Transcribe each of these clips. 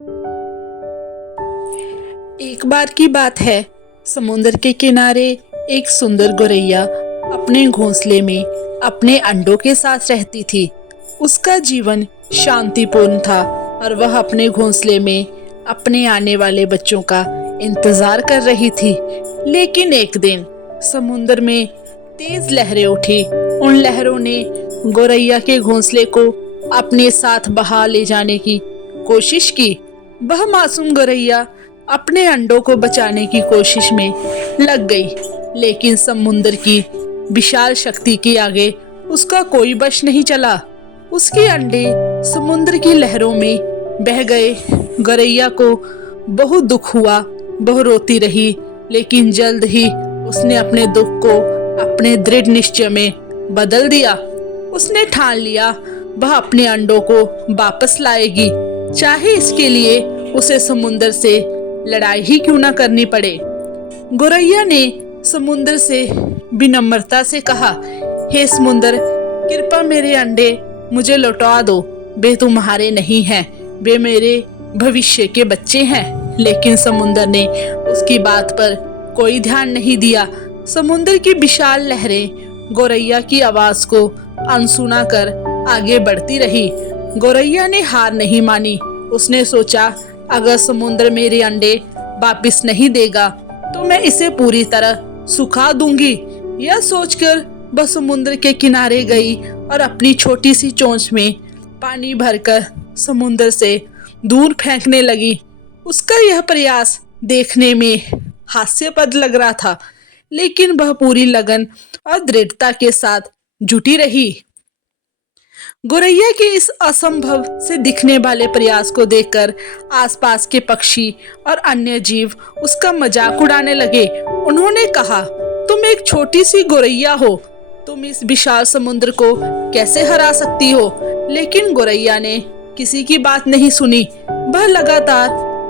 एक बार की बात है, समुद्र के किनारे एक सुंदर गौरैया अपने घोंसले में अपने अंडों के साथ रहती थी। उसका जीवन शांतिपूर्ण था और वह अपने घोंसले में अपने आने वाले बच्चों का इंतजार कर रही थी। लेकिन एक दिन समुद्र में तेज लहरें उठी। उन लहरों ने गौरैया के घोंसले को अपने साथ बहा ले जाने की कोशिश की। वह मासूम गौरैया अपने अंडों को बचाने की कोशिश में लग गई, लेकिन समुद्र की विशाल शक्ति के आगे उसका कोई बश नहीं चला। उसके अंडे समुद्र की लहरों में बह गए। गौरैया को बहुत दुख हुआ, वह रोती रही, लेकिन जल्द ही उसने अपने दुख को अपने दृढ़ निश्चय में बदल दिया। उसने ठान लिया वह अपने अंडों को वापस लाएगी, चाहे इसके लिए उसे समुद्र से लड़ाई ही क्यों ना करनी पड़े। गौरैया ने समुद्र से विनम्रता से कहा, हे समुद्र, कृपया मेरे अंडे मुझे लौटा दो। वे तुम्हारे नहीं हैं, वे मेरे भविष्य के बच्चे हैं। लेकिन समुद्र ने उसकी बात पर कोई ध्यान नहीं दिया। समुद्र की विशाल लहरें गौरैया की आवाज को अनसुना कर आगे बढ़ती रही। गौरैया ने हार नहीं मानी। उसने सोचा, अगर समुद्र मेरे अंडे वापस नहीं देगा तो मैं इसे पूरी तरह सुखा दूंगी। यह सोचकर वह समुद्र के किनारे गई और अपनी छोटी सी चोंच में पानी भरकर समुद्र से दूर फेंकने लगी। उसका यह प्रयास देखने में हास्यास्पद लग रहा था, लेकिन वह पूरी लगन और दृढ़ता के साथ जुटी रही। गौरैया के इस असंभव से दिखने वाले प्रयास को देखकर आसपास के पक्षी और अन्य जीव उसका मजाक उड़ाने लगे। उन्होंने कहा, तुम एक छोटी सी गौरैया हो, तुम इस विशाल समुद्र को कैसे हरा सकती हो। लेकिन गौरैया ने किसी की बात नहीं सुनी। वह लगातार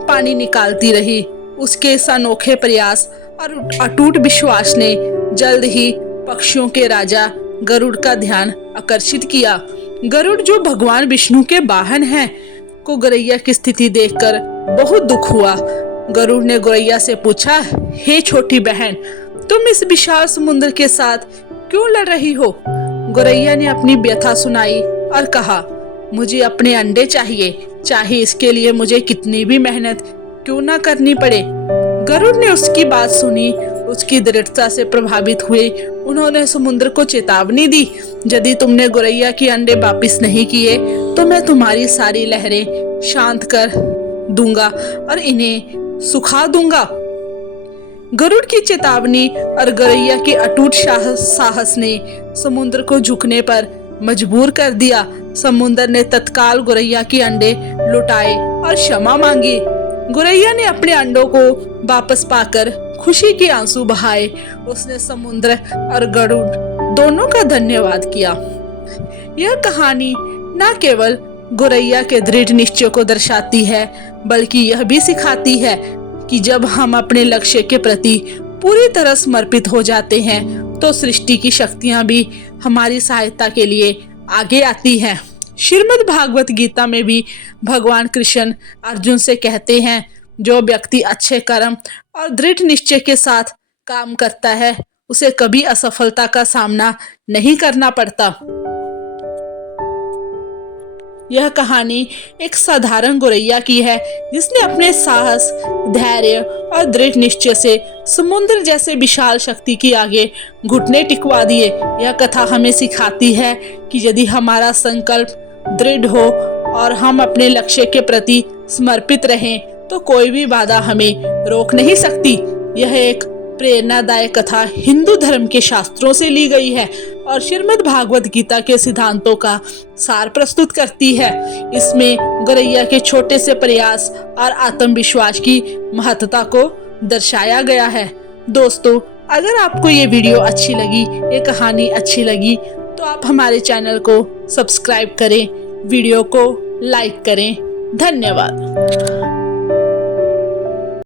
पानी निकालती रही। उसके इस अनोखे प्रयास और अटूट विश्वास ने जल्द ही पक्षियों के राजा गरुड़ का ध्यान आकर्षित किया। गरुड़, जो भगवान विष्णु के वाहन हैं, को गौरैया की स्थिति देखकर बहुत दुख हुआ। गरुड़ ने गौरैया से पूछा, हे छोटी बहन, तुम इस विशाल समुद्र के साथ क्यों लड़ रही हो। गौरैया ने अपनी व्यथा सुनाई और कहा, मुझे अपने अंडे चाहिए, चाहे इसके लिए मुझे कितनी भी मेहनत क्यों ना करनी पड़े। गरुड़ ने उसकी बात सुनी। उसकी दृढ़ता से प्रभावित हुए उन्होंने समुद्र को चेतावनी दी, यदि तुमने गौरैया के अंडे वापस नहीं किए तो मैं तुम्हारी सारी लहरें शांत कर दूंगा और इन्हें सुखा दूंगा। गरुड़ की चेतावनी और गौरैया के अटूट साहस ने समुद्र को झुकने पर मजबूर कर दिया। समुद्र ने तत्काल गौरैया के अंडे लौटाए और क्षमा मांगी। गौरैया ने अपने अंडों को वापस पाकर खुशी के आंसू बहाए। उसने समुद्र और गरुड़ दोनों का धन्यवाद किया। यह कहानी न केवल गौरैया के दृढ़ निश्चय को दर्शाती है, बल्कि यह भी सिखाती है कि जब हम अपने लक्ष्य के प्रति पूरी तरह समर्पित हो जाते हैं तो सृष्टि की शक्तियां भी हमारी सहायता के लिए आगे आती हैं। श्रीमद् भागवत गीता में भी भगवान कृष्ण अर्जुन से कहते हैं, जो व्यक्ति अच्छे कर्म और दृढ़ निश्चय के साथ काम करता है उसे कभी असफलता का सामना नहीं करना पड़ता। यह कहानी एक साधारण गौरैया की है, जिसने अपने साहस, धैर्य और दृढ़ निश्चय से समुद्र जैसे विशाल शक्ति के आगे घुटने टिकवा दिए। यह कथा हमें सिखाती है कि यदि हमारा संकल्प दृढ़ हो और हम अपने लक्ष्य के प्रति समर्पित रहें तो कोई भी बाधा हमें रोक नहीं सकती। यह एक प्रेरणादायक कथा हिंदू धर्म के शास्त्रों से ली गई है और श्रीमद् भागवत गीता के सिद्धांतों का सार प्रस्तुत करती है। इसमें गौरैया के छोटे से प्रयास और आत्मविश्वास की महत्ता को दर्शाया गया है। दोस्तों, अगर आपको ये वीडियो अच्छी लगी, ये कहानी अच्छी लगी, तो आप हमारे चैनल को सब्सक्राइब करें, वीडियो को लाइक करें। धन्यवाद।